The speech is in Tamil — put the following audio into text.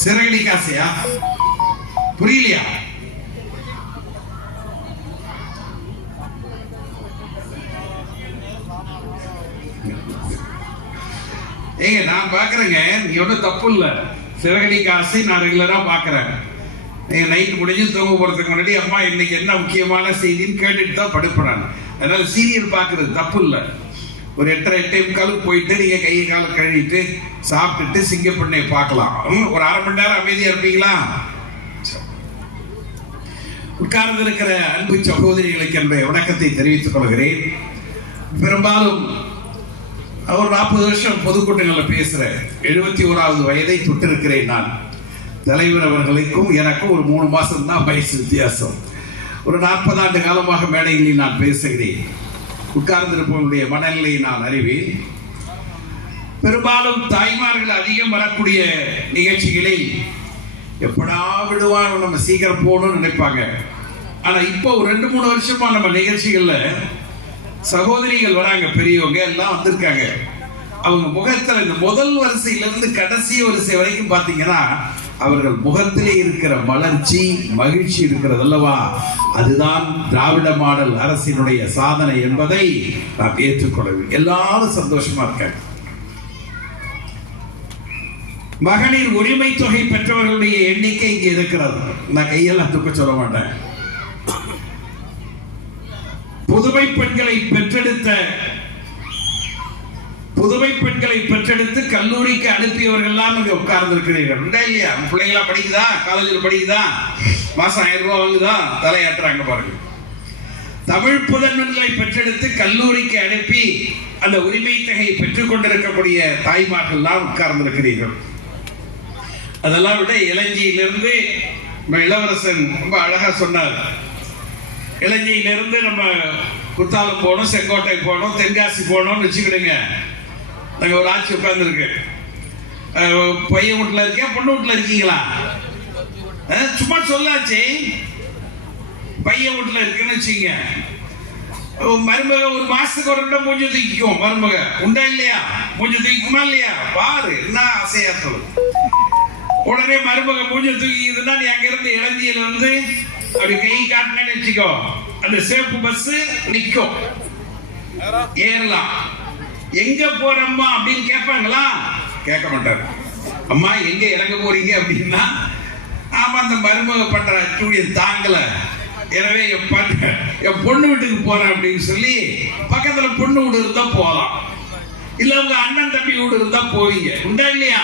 சிறகடி காசையா? புரியலையா? ஏங்க நான் பாக்குறேங்க, நீ ஒன்றும் தப்பு இல்லை. சிறகடி காசை நான் ரெகுலரா பாக்குறேன். நீங்க நைட்டு முடிஞ்சு தூங்க போறதுக்கு முன்னாடி அம்மா இன்னைக்கு என்ன முக்கியமான செய்தின்னு கேட்டுட்டு தான் படுப்பேன். அதனால சீரியல் பாக்குறது தப்பு இல்லை. ஒரு 8:30 போயிட்டு நீங்க கையை கால கழுவிட்டு சாப்பிட்டுட்டு சிங்கப்பெண்ணை பார்க்கலாம். ஒரு அரை மணி நேரம் அமைதியா இருப்பீங்களா? உட்கார்ந்து இருக்கிற அன்பு சகோதரிகளுக்கு என்னுடைய வணக்கத்தை தெரிவித்துக் கொள்கிறேன். பெரும்பாலும் ஒரு 40 வருஷம் பொதுக்கூட்டங்களில் பேசுறேன். 71வது வயதை தொட்டிருக்கிறேன் நான். தலைவர் அவர்களுக்கும் எனக்கும் ஒரு 3 மாசம் தான் வயசு வித்தியாசம். ஒரு 40 ஆண்டு காலமாக மேடைகளில் நான் பேசுகிறேன். உட்கார்ந்திருப்பவனுடைய மனநிலையை நான் அறிவேன். பெரும்பாலும் தாய்மார்கள் அதிகம் வரக்கூடிய நிகழ்ச்சிகளில் எப்படா விடுவான், நம்ம சீக்கிரம் போகணும்னு நினைப்பாங்க. ஆனா இப்போ ஒரு 2-3 வருஷமா நம்ம நிகழ்ச்சிகள்ல சகோதரிகள் வராங்க, பெரியவங்க எல்லாம் வந்திருக்காங்க. அவங்க முகத்துல இந்த முதல் வரிசையிலிருந்து கடைசி வரிசை வரைக்கும் பாத்தீங்கன்னா அவர்கள் முகத்திலே இருக்கிற மலர்ச்சி, மகிழ்ச்சி இருக்கிறது அல்லவா, அதுதான் திராவிட மாடல் அரசினுடைய சாதனை என்பதை நாம் ஏற்றுக்கொள்ளவில்லை. எல்லாரும் சந்தோஷமா இருக்காங்க. மகளிர் உரிமை தொகை பெற்றவர்களுடைய எண்ணிக்கை இங்கே இருக்கிறது. நான் கையெல்லாம் தூக்க சொல்ல மாட்டேன். புதுமை பெண்களை பெற்றெடுத்து கல்லூரிக்கு அனுப்பியவர்கள் எல்லாம் இங்க உட்கார்ந்து இருக்கிறீர்கள் இல்லையா? பிள்ளைங்களா படிக்குதா, காலேஜில் படிக்குதா, மாசம் 1000 ரூபாய் வாங்குதா, தலையாட்டுறாங்க பாருங்க. தமிழ் புதன்மன்களை பெற்றெடுத்து கல்லூரிக்கு அனுப்பி அந்த உரிமை தொகையை பெற்றுக் கொண்டிருக்கக்கூடிய தாய்மார்கள் எல்லாம் உட்கார்ந்து இருக்கிறீர்கள். அதெல்லாம் விட இலங்கையிலிருந்து இளவரசன் ரொம்ப அழகா சொன்னார். இலங்கையிலிருந்து நம்ம குத்தாலம் போகணும், செங்கோட்டை போகணும், தென்காசி போகணும்னு வச்சுக்கிடுங்க. நாங்கள் ஒரு ஆட்சி உட்கார்ந்துருக்கு. பையன் வீட்டில் இருக்கேன், பொண்ணு வீட்டில் இருக்கீங்களா? சும்மா சொல்லாச்சு. பையன் வீட்டில் இருக்குன்னு வச்சுங்க. மருமக ஒரு மாசத்துக்கு ஒரு இடம் மூஞ்சி தூக்கிக்கும். மருமக உண்டா இல்லையா? மூஞ்சி தூக்கிக்குமா இல்லையா? பாரு என்ன ஆசையா சொல்லு. உடனே மருமக மூஞ்சி தூக்கிக்குதுன்னா நீ அங்கிருந்து இளஞ்சியில வந்து அப்படி கை காட்டினேன்னு வச்சுக்கோ, அந்த சேப்பு பஸ் நிற்கும், ஏறலாம். எங்க போறம்மா அப்படின்னு கேட்பாங்களா? கேட்க மாட்டாங்க. அம்மா எங்க இறங்க போறீங்க அப்படின்னா, ஆமா அந்த மருமக பண்ற அச்சூழியம் தாங்கல, எனவே என் பொண்ணு வீட்டுக்கு போறேன் அப்படின்னு சொல்லி பக்கத்துல பொண்ணு வீடு இருந்தா போகலாம், இல்ல உங்க அண்ணன் தம்பி வீடு இருந்தா போவீங்க. உண்டா இல்லையா?